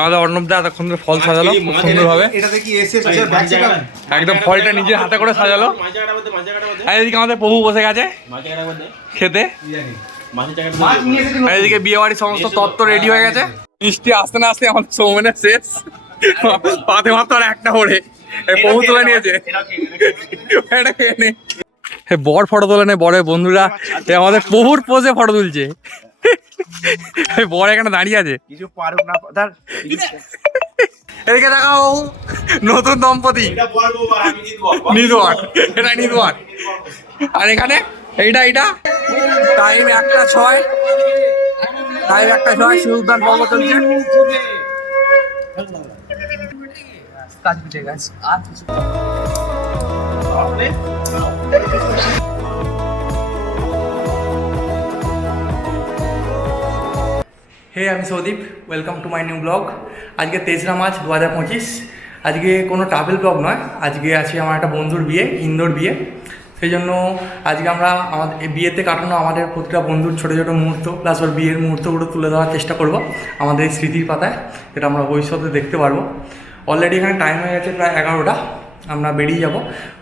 আমাদের অর্ণবদা এতক্ষণ ধরে ফল সাজালো খুব সুন্দর ভাবে। একদম ফলটা নিজের হাতে করে সাজালো। আর এদিকে আমাদের প্রভু বসে গেছে খেতে। আর এদিকে বিয়ে বাড়ির সমস্ত তত্ত্ব রেডি হয়ে গেছে। মিষ্টি আসতে না আসতে আমাদের সৌমেনের শেষ, পাতে মাত্র আর একটা পড়ে প্রভু তুলে নিয়েছে। এটা খেয়ে নে। বর ফটো তোলে নেই, বরের বন্ধুরা আমাদের প্রভুর পোজে ফটো তুলছে। বর এখানে দাঁড়িয়ে আছে। এদিকে দেখাও নতুন দম্পতি নিদোয়ান, এটা নিদোয়ান। আর এখানে এইটা টাইম 1:06, টাইম 1:06, সুলতান পর্ব চলছে। কাজ পিঠে গাছ আর হে, আমি Soudip, welcome to my new blog. আজকে 23 মার্চ 2025। আজকে কোনো ট্রাভেল ব্লগ নয়, আজকে আছে আমার একটা বন্ধুর বিয়ে, ইন্দোর বিয়ে। সেই জন্য আজকে আমরা আমাদের বিয়েতে কাটানো আমাদের প্রতিটা বন্ধুর ছোটো ছোটো মুহূর্ত প্লাস ওর বিয়ের মুহূর্তগুলো তুলে দেওয়ার চেষ্টা করব আমাদের এই স্মৃতির পাতায়, যেটা আমরা ভবিষ্যতে দেখতে পারবো। অলরেডি এখানে টাইম হয়ে গেছে প্রায় 11টা, আমরা বেরিয়ে যাব।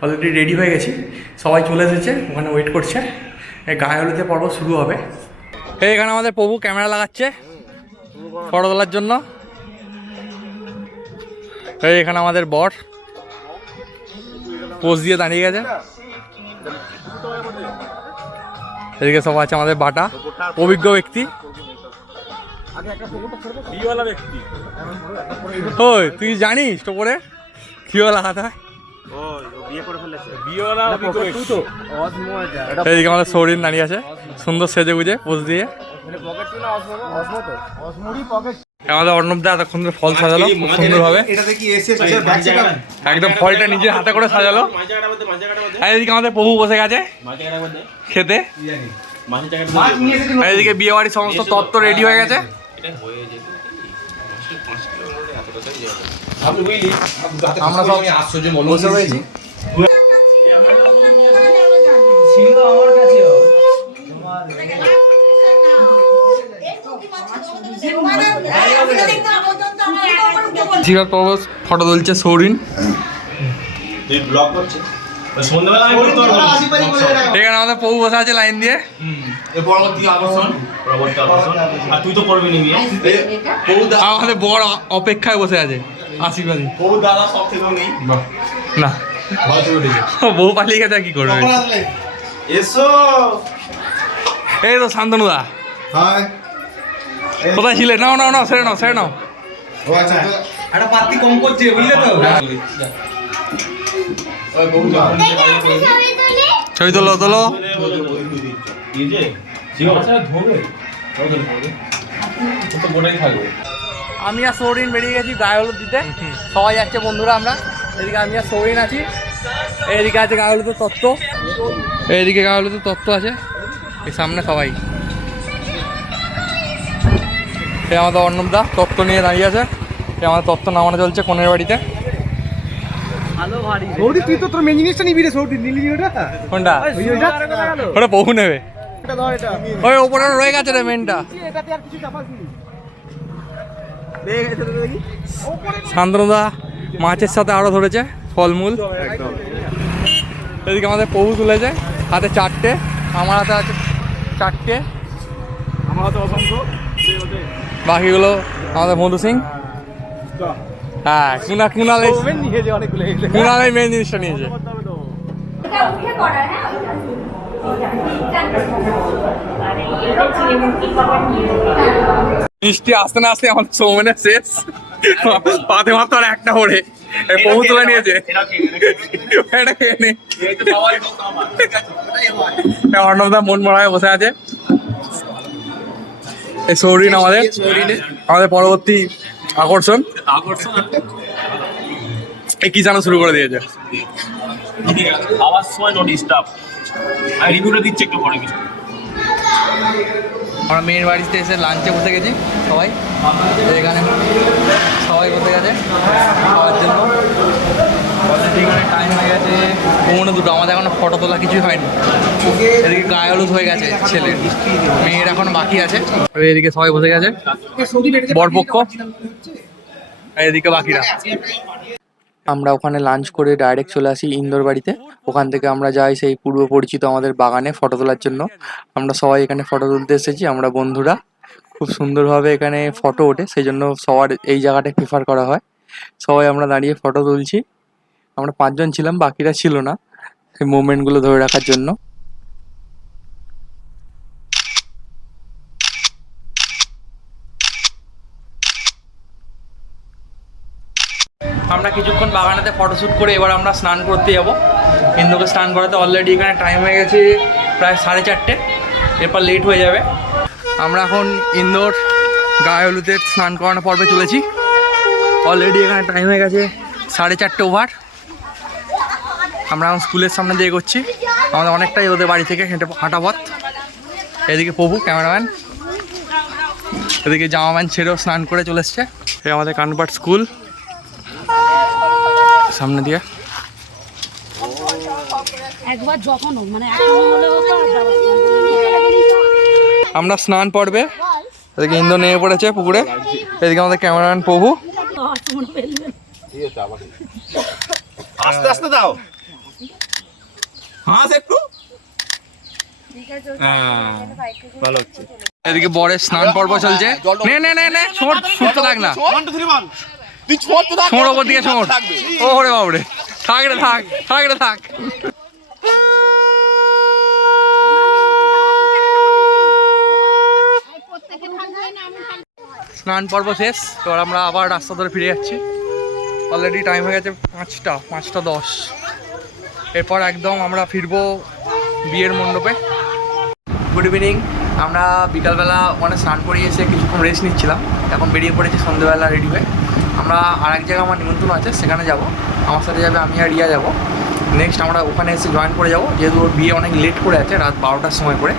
অলরেডি রেডি হয়ে গেছি, সবাই চলে এসেছে, ওখানে ওয়েট করছে। এই গায়ে হলুদে পর্ব শুরু হবে। এখানে আমাদের প্রভু ক্যামেরা লাগাচ্ছে ফটো তোলার জন্য। এখানে আমাদের বর পোজ দিয়ে দাঁড়িয়ে গেছে। এদিকে সব আছে আমাদের বাটা অভিজ্ঞ ব্যক্তি। ওই তুই জানিস তো করে কিও লাগাতে হয়। এদিকে আমাদের শরীর দাঁড়িয়ে আছে সুন্দর সেজে গুজে পোজ দিয়ে। আমাদের অর্ণবদা এতক্ষণ ধরে ফল সাজালো খুব সুন্দর ভাবে। একদম ফলটা নিজের হাতে করে সাজালো। আর এদিকে আমাদের প্রভু বসে গেছে খেতে। আর এদিকে বিয়ে বাড়ির সমস্ত তত্ত্ব রেডি হয়ে গেছে। আমরা সব বসে রয়েছি। ফটো তুলছে সৌরিন। এখানে আমাদের প্রভু বসে আছে লাইন দিয়ে। আমাদের বড় অপেক্ষায় বসে আছে আশীর্বাদী। না বউ পালিয়ে গেছে, কি করবে? এই তো শান্তনুদা কোথায় ছিলে? নাও নাও নাও, সেরে নাও সেরে নাও। একটা পাত্তি কম করছে বুঝলে তো। ছবি তোলো তোলো। আমি আর সৌরিন বেরিয়ে গেছি গায়ে হলুদ দিতে। সবাই যাচ্ছে বন্ধুরা আমরা। এদিকে আমি আর সৌরিন আছি। এইদিকে আছে গায়ে হলুদের তত্ত্ব, এইদিকে গায়ে হলুদের তত্ত্ব আছে। এই সামনে সবাই। এই আমাদের অর্ণবদা তত্ত্ব নিয়ে দাঁড়িয়ে আছে। এই আমাদের তত্ত্ব নামানো চলছে কোনের বাড়িতে। কোনটা? ওটা বহু নেবে, ওই ওপরে রয়ে গেছে রে মেনটা। শান্তনুদা মাছের সাথে আরো ধরেছে ফলমূল। এদিকে আমাদের প্রভু তুলেছে হাতে 4টে, আমার হাতে আছে 4টে, আমার হাতে অসংখ্য, বাকিগুলো আমাদের মধু সিং। হ্যাঁ কুনাল মেন জিনিসটা নিয়েছে। মিষ্টি আসতে না আসতে আমাদের সৌমেনের শেষ, পাতে মাত্র আর একটা পড়ে প্রভু তুলে নিয়েছে। এটা খেয়ে নে। অর্ণবদা মন মরায় বসে আছে। এই সৌরিন আমাদের পরবর্তী আকর্ষণ। এই কি জানো শুরু করে দিয়েছে। আমরা মেয়ের বাড়িতে এসে লাঞ্চে বসে গেছি সবাই। এখানে সবাই বসে গেছে খাওয়ার জন্য। এখানে টাইম হয়ে গেছে 2:15। আমাদের এখনো ফটো তোলা কিছুই হয়নি। এদিকে গায়ে হলুদ হয়ে গেছে ছেলের, মেয়ের এখন বাকি আছে। এদিকে সবাই বসে গেছে বরপক্ষ। আর এদিকে বাকিরা। আমরা ওখানে লাঞ্চ করে ডাইরেক্ট চলে আসি ইন্দোর বাড়িতে। ওখান থেকে আমরা যাই সেই পূর্ব পরিচিত আমাদের বাগানে ফটো তোলার জন্য। আমরা সবাই এখানে ফটো তুলতে এসেছি, আমরা বন্ধুরা। খুব সুন্দরভাবে এখানে ফটো ওঠে, সেই জন্য সবার এই জায়গাটায় প্রেফার করা হয়। সবাই আমরা দাঁড়িয়ে ফটো তুলছি। আমরা 5 জন ছিলাম, বাকিরা ছিল না সেই মোমেন্টগুলো ধরে রাখার জন্য। আমরা কিছুক্ষণ বাগানেতে ফটোশ্যুট করে এবার আমরা স্নান করতে যাবো। ইন্দুকে স্নান করাতে অলরেডি এখানে টাইম হয়ে গেছে প্রায় 4:30। এরপর লেট হয়ে যাবে। আমরা এখন ইন্দোর গায়ে হলুদের স্নান করানো পর্বে চলেছি। অলরেডি এখানে টাইম হয়ে গেছে 4:30 ওভার। আমরা এখন স্কুলের সামনে দিয়ে এগোচ্ছি। আমাদের অনেকটাই ওদের বাড়ি থেকে হাঁটা পথ। এদিকে প্রভু ক্যামেরাম্যান, এদিকে জামাম্যান ছেড়েও স্নান করে চলে এসছে। এই আমাদের কানপাট স্কুল সামনে দিয়ে। আমরা স্নান পর্বে, এদিকে ইন্দো নেমে পড়েছে পুকুরে। এদিকে আমাদের ক্যামেরাম্যান প্রভু। আস্তে আস্তে দাও, হাস একটু ভালো হচ্ছে। এদিকে বরের স্নান পর্ব চলছে। নে নে নে নে ছোট ছুটতে থাক না, ছোঁড় ওপর দিকে ছোঁড়। ওরে বাবরে, থাক রে থাক, থাক রে থাক। স্নান পর্ব শেষ। এবার আমরা আবার রাস্তা ধরে ফিরে যাচ্ছি। অলরেডি টাইম হয়ে গেছে 5:10। এরপর একদম আমরা ফিরবো বিয়ের মণ্ডপে। Good evening. আমরা বিকালবেলা ওখানে স্নান করে এসে কিছুক্ষণ রেস্ট নিচ্ছিলাম। এখন বেরিয়ে পড়েছি সন্ধ্যেবেলা রেডি হয়ে। আমরা আরেক জায়গায় আমার নিমন্ত্রণ আছে, সেখানে যাব। আমার সাথে যাবে আমি আর রিয়া যাব। নেক্সট আমরা ওখানে এসে জয়েন করে যাব, যেহেতু ওর বিয়ে অনেক লেট করে আছে, রাত 12টার সময় করে।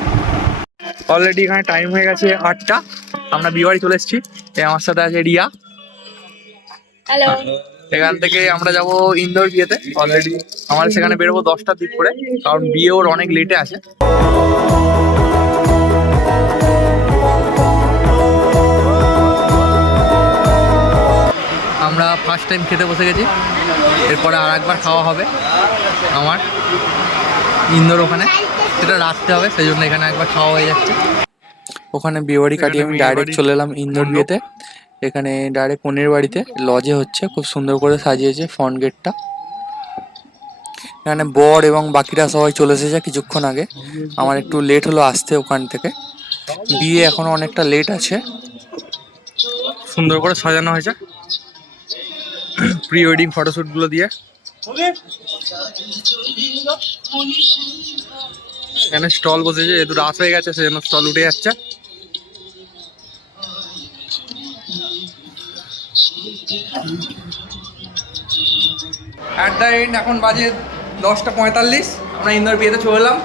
অলরেডি এখানে টাইম হয়ে গেছে 8টা। আমরা বিয়ে বাড়ি চলে এসেছি। আমার সাথে আছে রিয়া। হ্যালো। এখান থেকে আমরা যাব ইন্দোর বিয়েতে। অলরেডি আমার সেখানে বেরোবো 10টার দিক করে, কারণ বিয়ে ওর অনেক লেটে আছে। আমরা ফার্স্ট টাইম খেতে বসে গেছি। এরপরে আর একবার খাওয়া হবে আমার ইন্দোর ওখানে, সেটা রাখতে হবে, সেই জন্য এখানে একবার খাওয়া হয়ে যাচ্ছে। ওখানে বিয়ে বাড়ি কাটিয়ে আমি ডাইরেক্ট চলে এলাম ইন্দোর বিয়েতে। এখানে ডাইরেক্ট কনের বাড়িতে লজে হচ্ছে, খুব সুন্দর করে সাজিয়েছে ফ্রন্ট গেটটা। এখানে বর এবং বাকিরা সবাই চলে এসেছে কিছুক্ষণ আগে। আমার একটু লেট হলো আসতে ওখান থেকে। বিয়ে এখনো অনেকটা লেট আছে। সুন্দর করে সাজানো হয়েছে প্রি ওয়েডিং ফটোশ্যুটগুলো দিয়ে। এখানে স্টল বসেছে, যেহেতু রাত হয়ে গেছে সেজন্য স্টল উঠে যাচ্ছে। অ্যাট দ্য এন্ড এখন বাজে 10:45। আমরা ইন্দোর বিয়েতে চলে এলাম।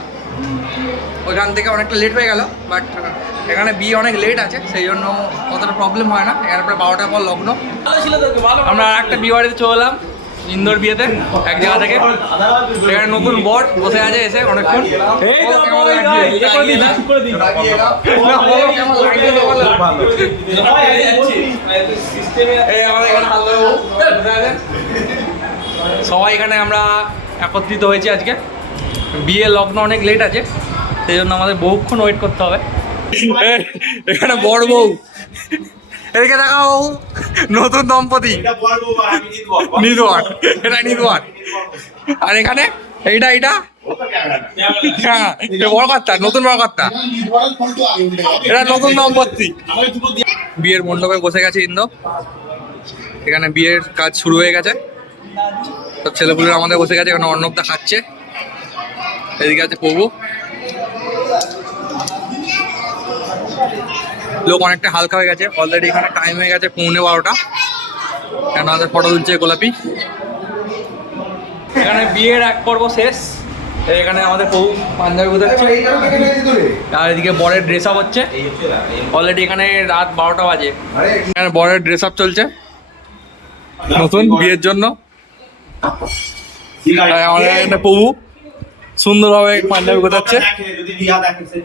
ওইখান থেকে অনেকটা লেট হয়ে গেল, বাট এখানে বিয়ে অনেক লেট আছে, সেই জন্য অতটা প্রবলেম হয় না। এখানে প্রায় 12টার পর লগ্ন। আমরা একটা বিয়ে বাড়িতে চলে এলাম ইন্দোর বিয়েতে এক জায়গা থেকে। এখানে নতুন বর বসে আছে এসে অনেকক্ষণ। সবাই এখানে আমরা একত্রিত হয়েছি আজকে। বিয়ে লগ্ন অনেক লেট আছে, সেই জন্য আমাদের বহুক্ষণ ওয়েট করতে হবে। এখানে বড় বউ, এদিকে দেখাও নতুন দম্পতি নিদোয়ার, এটা নিদোয়ার। আর এখানে এইটা হ্যাঁ বড় কর্তা, নতুন বড় কর্তা, এটা নতুন দম্পতি। বিয়ের মণ্ডপে বসে গেছে ইন্দো। এখানে বিয়ের কাজ শুরু হয়ে গেছে। সব ছেলেপুলেরা আমাদের বসে গেছে, এখানে অর্ণবদা খাচ্ছে। এদিকে আছে প্রভু। লোক অনেকটা হালকা হয়ে গেছে। অলরেডি এখানে টাইম হয়ে গেছে 12:15। কেন আমাদের ফটো তুলছে গোলাপি। এখানে বিয়ের এক পর্ব শেষ। এখানে আমাদের প্রভু পাঞ্জাবি বোঝাচ্ছে, আর এদিকে বরের ড্রেস আপ হচ্ছে। অলরেডি এখানে রাত 12টা বাজে। এখানে বরের ড্রেস আপ চলছে নতুন বিয়ের জন্য। আমাদের এখানে প্রভু সুন্দরভাবে পাঞ্জাবি গোছাচ্ছে।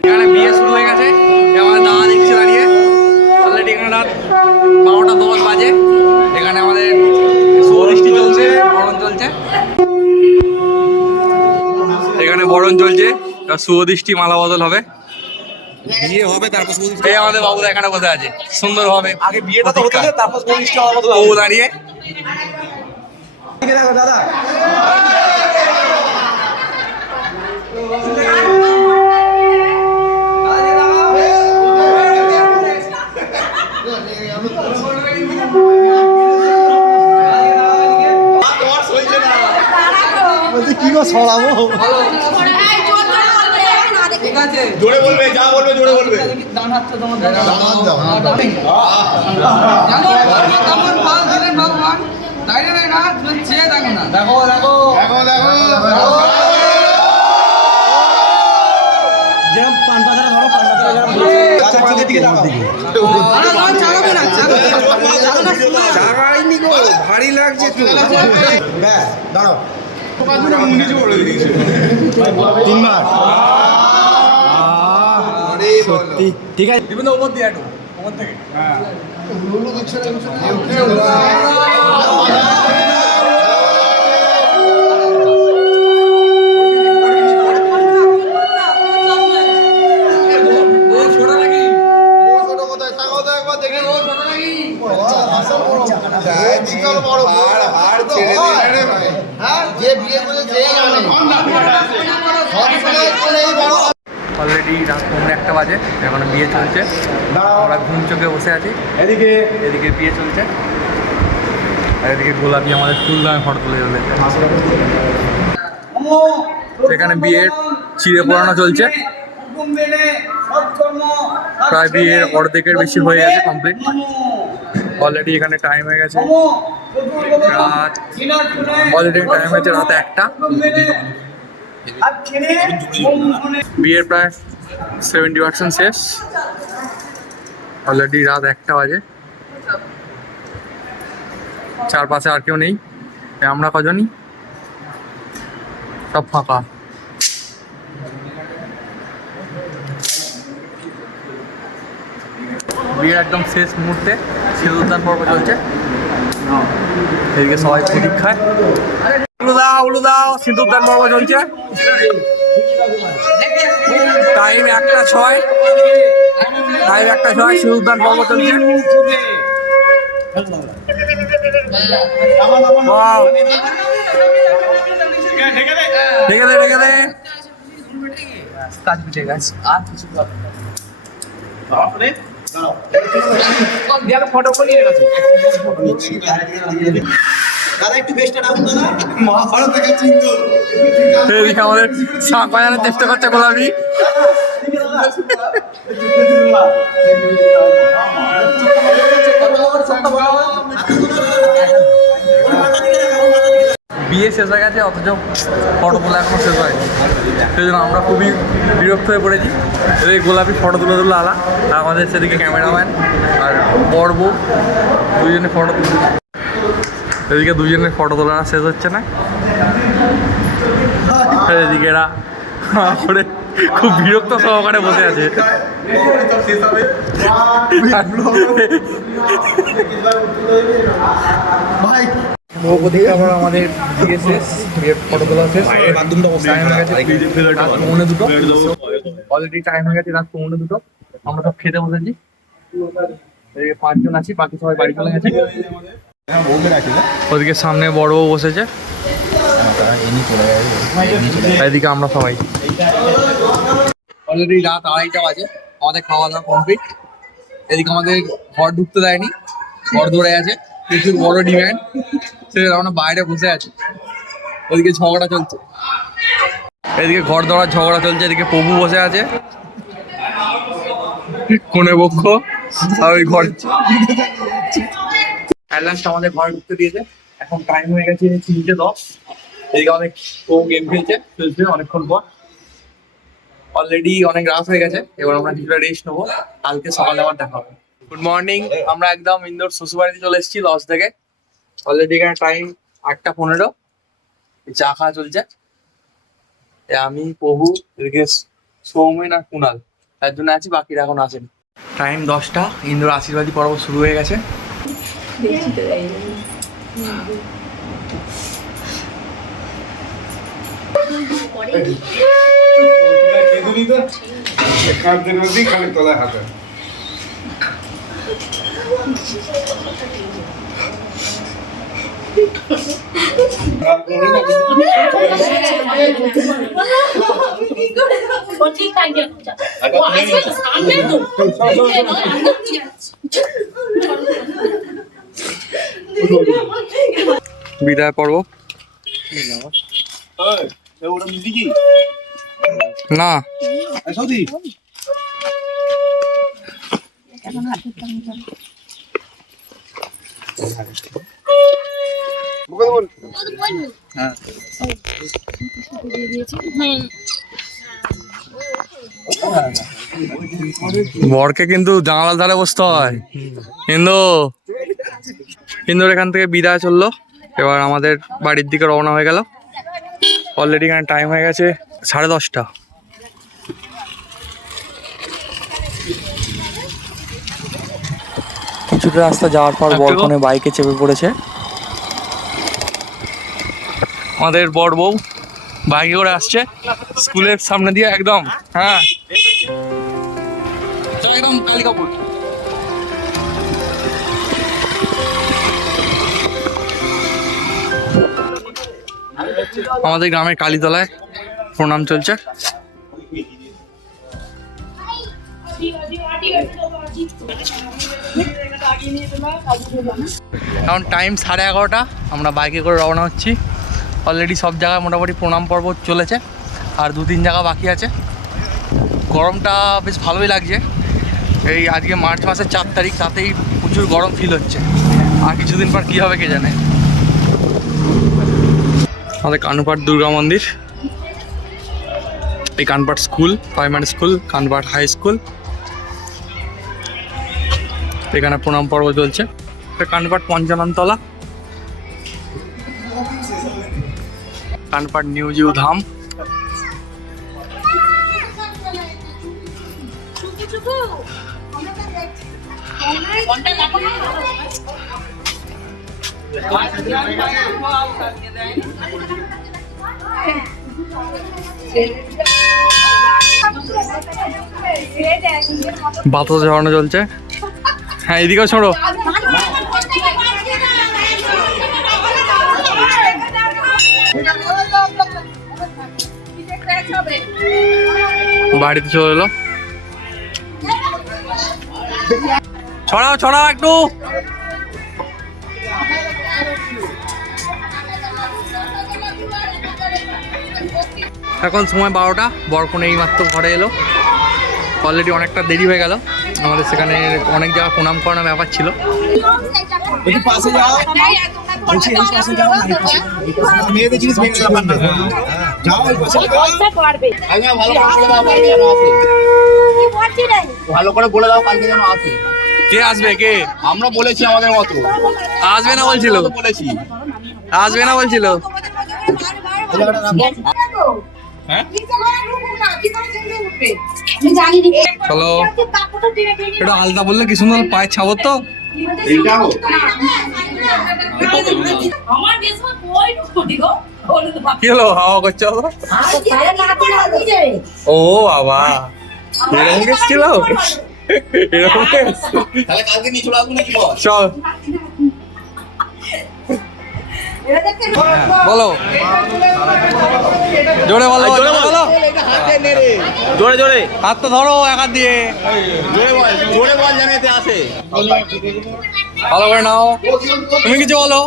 এখানে বিয়ে শুরু হয়ে গেছে, আমাদের দাদা দেখছে দাঁড়িয়ে। অলরেডি এখানে রাত 12:10 বাজে। এখানে আমাদের শুভদৃষ্টি মালা বদল হবে। বিয়ে হবে তারপর এই আমাদের বাবুদা এখানে বসে আছে সুন্দর হবে। আগে বিয়েটা তো হতে হবে তারপর বলিষ্ঠ হওয়ার মতো বাবু দাঁড়িয়ে দেখো দাদা কি গো ছড়াবো ঠিক আছে জোরে বলবে যা বলবে জোরে বলবে ডান হাতটা তোমার কেমন ভালো দিলেন ভগবান তাই না তুমি চেয়ে দেখো না দেখো দেখো দেখো দেখো যেরকম পান পাতাটা ধরো পান পাতাটা যেরকম আচ্ছা পানের দিকে তাকাও চাগাইনি গো ভারী লাগছে তো ব্যাস দাঁড়াও নিচে করে দিয়েছে তিনবার সত্যি ঠিক আছে বিভিন্ন উপর দিয়ে একটু উপর থেকে অলরেডি রাত 1:30 বাজে, এখন বিয়ে চলছে। আমরা ঘুম চোখে বসে আছি। এদিকে এদিকে বিয়ে চলছে, আর এদিকে গোলাপি আমাদের ফুল দামে ফটো তুলে চলে। এখানে বিয়ের চিড়ে পড়ানো চলছে, প্রায় বিয়ের অর্ধেকের বেশি হয়ে গেছে কমপ্লিট। অলরেডি এখানে টাইম হয়ে গেছে রাত, অলরেডি টাইম হয়েছে রাত 1টা। বিয়ের প্রায় 70% শেষ, অলরেডি রাত 1টা বাজে। চারপাশে আর কেউ নেই, আমরা কজনই, সব ফাঁকা। বিয়ের একদম শেষ মুহূর্তে সিঁদুরদান পর্ব চলছে। এদিকে সবাই প্রদীপ খায়। উলু দাও, সিঁদুরদান পর্ব চলছে। টাইম 1:06, সিঁদুরদান পর্ব চলছে। Wow. ঢেকে দে। কাজ পিঠে গাছ আর কিছু ফটো করিয়ে গেছে। দাদা একটু বেশটা ডাউন দাদা মহাভারত দেখাচ্ছি তো এদিকে আমাদের সাপ বাজানোর চেষ্টা করছে গোলাপি। বিয়ে শেষ হয়ে গেছে, অথচ ফটো তোলা এখনো শেষ হয়নি। সেই জন্য আমরা খুবই বিরক্ত হয়ে পড়েছি। এদিকে গোলাপি ফটো তুলে আলা, আর আমাদের সেদিকে ক্যামেরাম্যান আর বড় বউ দুজনে ফটো তুলছে। এদিকে দুজনের ফটো তোলা শেষ হচ্ছে না। এদিকে এরা করে খুব বিরক্ত সহকারে বসে আছে। ভাই ওদিকে আবার আমাদের বিয়ে শেষ, বিয়ের ফটো তোলা শেষ। অলরেডি টাইম হয়ে গেছে রাত 2:45। আমরা সব খেতে বসেছি, 5 জন আছি, বাকি সবাই বাড়ি চলে গেছে। ওদিকে সামনে বড় বউ বসেছে, এদিকে আমরা সবাই। অলরেডি রাত 2:30 বাজে, আমাদের খাওয়া দাওয়া কমপ্লিট। এদিকে আমাদের ঘর ঢুকতে দেয়নি, ঘর ধরে আছে, প্রচুর বড় ডিমান্ড, সেটা আমরা বাইরে বসে আছি। ওদিকে ঝগড়া চলছে, এদিকে ঘর ধরার ঝগড়া চলছে। এদিকে প্রভু বসে আছে কোনে পক্ষ, আর ওই ঘর অ্যাডভান্স আমাদের ঘরে ঢুকতে দিয়েছে। এখন টাইম হয়ে গেছে 3:10। এদিকে অনেক গেম খেলছে অনেকক্ষণ পর। অলরেডি অনেক রাত হয়ে গেছে, এবার আমরা কিছুটা রেস্ট নেবো, কালকে সকালে আবার দেখা হবে। গুড মর্নিং, আমরা একদম ইন্দোর শ্বশুরবাড়িতে চলে এসেছি লজ থেকে। অলরেডি এখানে টাইম 8:15, চা খাওয়া চলছে। আমি প্রভু, এদিকে সৌমেন আর কুণাল, তার জন্য আছি, বাকিরা এখন আসেনি। টাইম 10টা, ইন্দোর আশীর্বাদী পর্ব শুরু হয়ে গেছে। দিলি তো কাঁধের মধ্যেই খালি তলায় হাতে ঠিক থাকে ও আসবে সামনে তো বিদায় পর্ব ওটা মিলি কি না সৌদি বরকে কিন্তু জানালার ধারে বসতে হয় ইন্দোর এখান থেকে বিদায় চললো। এবার আমাদের বাড়ির দিকে রওনা হয়ে গেল। অলরেডি এখানে টাইম হয়ে গেছে 10:30। কিছুটা রাস্তা যাওয়ার পর বর ফোনে বাইকে চেপে পড়েছে। আমাদের বর বউ বাইকে করে আসছে স্কুলের সামনে দিয়ে একদম। হ্যাঁ একদম কালিকাপুর। আমাদের গ্রামের কালীতলায় প্রণাম চলছে। এখন টাইম 11:30। আমরা বাইকে করে রওনা হচ্ছি। অলরেডি সব জায়গায় মোটামুটি প্রণাম পর্ব চলেছে, আর 2-3 জায়গা বাকি আছে। গরমটা বেশ ভালোই লাগছে। এই আজকে মার্চ মাসের 4 তারিখ, তাতেই প্রচুর গরম ফিল হচ্ছে। আর কিছুদিন পর কী হবে কে জানে। আমাদের কানুপাট দুর্গা মন্দির, এই Kanpat school, primary school, Kanpat high school, এখানে প্রণাম পর্ব চলছে। কানপাট পঞ্চাননতলা, কানপাট নিউ জিউ ধাম। বাতাস ঝরানো চলছে। হ্যাঁ এদিকেও ছোড়ো। বাড়িতে চলে এলো। ছড়াও ছড়াও একটু। এখন সময় 12টা। বরকনে এই মাত্র ঘরে এলো। অলরেডি অনেকটা দেরি হয়ে গেল। আমাদের সেখানে অনেক জায়গা প্রণাম করানোর ব্যাপার ছিল। একটু পাশে যাও বলছি এই পাশে যাও মেয়েদের জিনিস ভেঙে যাবে না যাও এই পাশে যাও ভালো করে বলে দাও কালকে যেন আসে। কে আসবে? কে? আমরা বলেছি আমাদের মতো আসবে না বলছিল। বলেছি আসবে না বলছিল। হ্যাঁ চলো এটা আলতা বললে কি সুন্দর পায়ে ছাবো তো। এইটাও কি হলো হাওয়া করছো? ও বাবা এরকম কেস ছিল। এরকম কেস। তাহলে কালকে নিয়ে চলে আসবো নাকি বল? চল বলো জোরে বলো জোরে বলো জোরে জোরে হাত তো ধরো এক হাত দিয়ে জোরে বল যেন এতে আসে। ভালো করে নাও। তুমি কিছু বলো।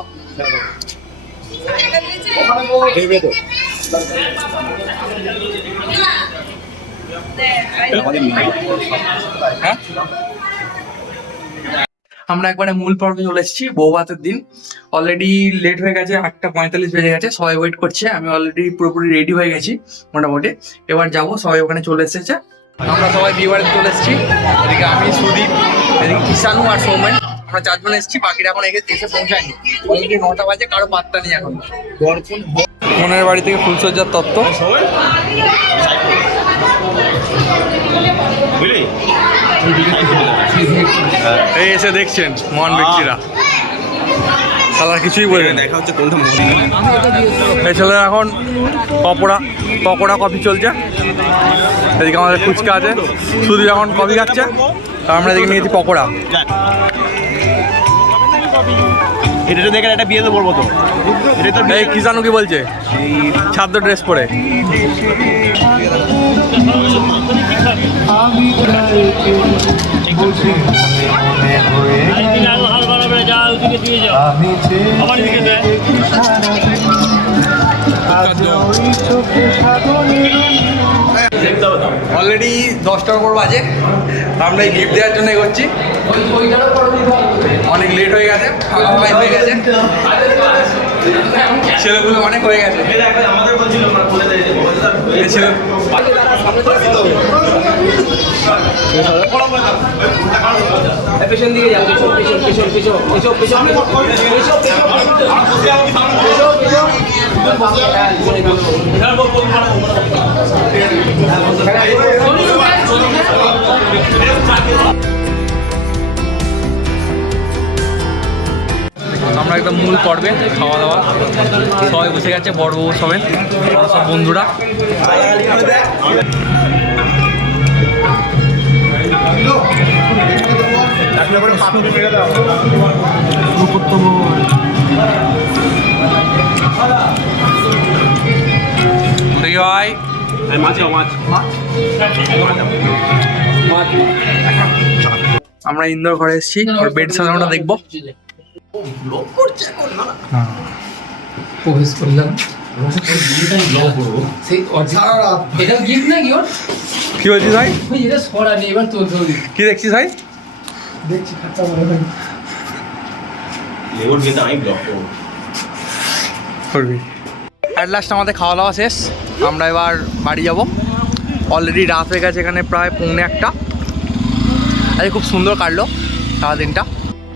হ্যাঁ আমরা একবারে মূল পর্বে চলে এসেছি। বউ ভাতের দিন অলরেডি লেট হয়ে গেছে, 8:45 বেজে গেছে। সবাই ওয়েট করছে। আমি অলরেডি পুরোপুরি রেডি হয়ে গেছি মোটামুটি। এবার যাবো, সবাই ওখানে চলে এসেছে। আমরা সবাই বিয়ে বাড়িতে চলে এসেছি। এদিকে আমি, সুদীপ, এদিকে কিষানু আর সৌমেন, আমরা 4 জন এসেছি। বাকিরা এখন এসে পৌঁছায়নি। অলরেডি 9টা বাজে, কারো পাত্তা নেই এখন। মনের বাড়ি থেকে ফুলসজ্জার তত্ত্ব। এই এসে দেখছেন মহান ব্যক্তিরা। শালার কিছুই বলবে না। দেখা হচ্ছে কোনটা এই ছেলেরা এখন পকোড়া কফি চলছে, এদিকে আমাদের ফুচকা আছে, শুধু এখন কফি খাচ্ছে আর আমরা এদিকে নিয়েছি পকোড়া। এটা তো দেখে একটা বিয়ে তো বলবো তো, এটা তো এই কিষানু কি বলছে ছাত্র ড্রেস পরে? অলরেডি 10টার উপর বাজে, আমরা এই গিফট দেওয়ার জন্য এগোচ্ছি। অনেক লেট হয়ে গেছে, ফাঁকা ফাঁকাই হয়ে গেছে, ছেলেগুলো অনেক হয়ে গেছে। এই ছেলে পেছন দিকে যাও, পেছন আমরা একদম মূল পর্বে খাওয়া দাওয়া, সবাই বসে গেছে, বড় বউ সমেত, আমরা সব বন্ধুরা। ভাই আমরা ইন্দোর ঘরে এসেছি, ওর বেড সাজানোটা দেখবো। প্রবেশ করলাম সেই এটা গিফট নাকি ওর? কি বলছিস ভাই? ওই এটা সরা নেই, এবার তোর ধরি কি দেখছিস ভাই? দেখছি খাতা মনে হয় লেবুর কিন্তু আমি ব্লক করবো। করবি। অ্যাট লাস্ট আমাদের খাওয়া দাওয়া শেষ, আমরা এবার বাড়ি যাব। অলরেডি রাত হয়ে গেছে, এখানে প্রায় 1:45। আজকে খুব সুন্দর কাটলো সারাদিনটা,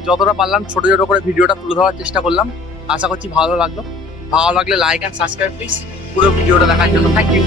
যতটা পারলাম ছোটো ছোটো করে ভিডিওটা তুলে ধরার চেষ্টা করলাম। আশা করছি ভালো লাগলো। ভালো লাগলে লাইক অ্যান্ড সাবস্ক্রাইব প্লিজ। পুরো ভিডিওটা দেখার জন্য থ্যাংক ইউ।